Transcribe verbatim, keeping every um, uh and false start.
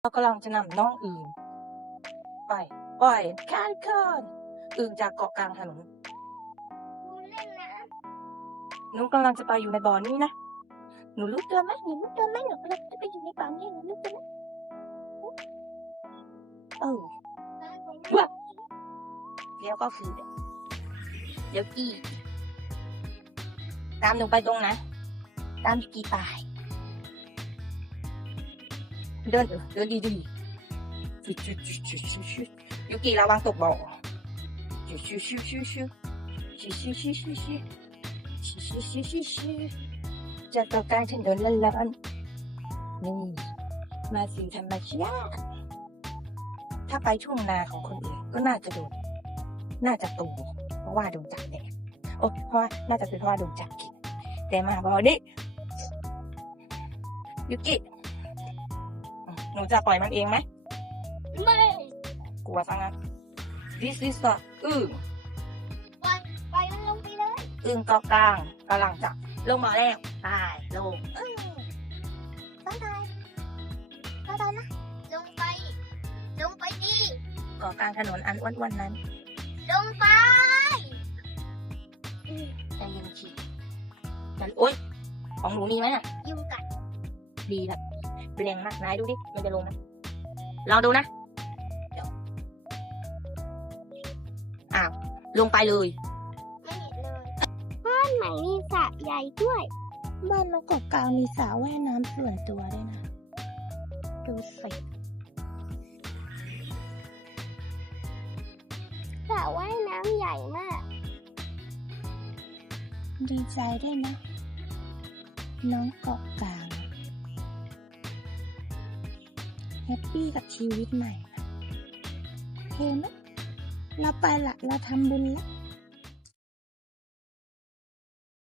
เรากำลังจะนำน้องอึ่งไปปล่อยแค่เคินอึ่งจากเกาะกลางถนนหนูกำลังจะไปอยู่ในบ่อนี้นะหนูรู้ตัวไหมหนูรู้ตัวไหมหนูกำลังจะไปอยู่ในบ่อนี้หนูรู้ตัวไหมเออว้าแล้วก็คือเดี๋ยวกี้ตามหนูไปตรงนะตามยูกี้ไปเดินเดินดีๆยูกี้ระวังตกบ่อชิชิชิชิชิชิชิชิชิชิชิชิชิชิจะต่อการฉันเดินเล่นๆนี่มาสู่ธรรมชาติถ้าไปช่วงนาของคนอื่นก็น่าจะโดนน่าจะตูเพราะว่าโดนจับเนี่ยโอ้เพราะว่าน่าจะเป็นเพราะว่าโดนจับกินแต่มาบอดี้ยูกิหนูจะปล่อยมันเองไหมไม่กลัวซังนะ This is the อึ่งปล่อยปล่อยมันลงไปเลยอึ่งเกาะกลางกำลังจะลงมาแล้วตายลงต้องตายต้องตายนะลงไปลงไปดิเกาะกลางถนนอันอ้วนๆนั้นลงไปใจเย็นชีมันโอ๊ยของหนูมีไหมอ่ะยุงกัดดีละเปลี่ยนมากนายดูดิมันจะลงไหมลองดูนะเดี๋ยวอ้าวลงไปเลยไม่เห็นเลยบ้านใหม่มีสระใหญ่ด้วยบ้านนกเกาะกลางมีสระว่ายน้ำส่วนตัวด้วยนะดูสิสระว่ายน้ำใหญ่มากดีใจด้วยนะน้องเกาะกลางแฮปปี้กับชีวิตใหม่โอเคไหมเราไปละเราทำบุญละ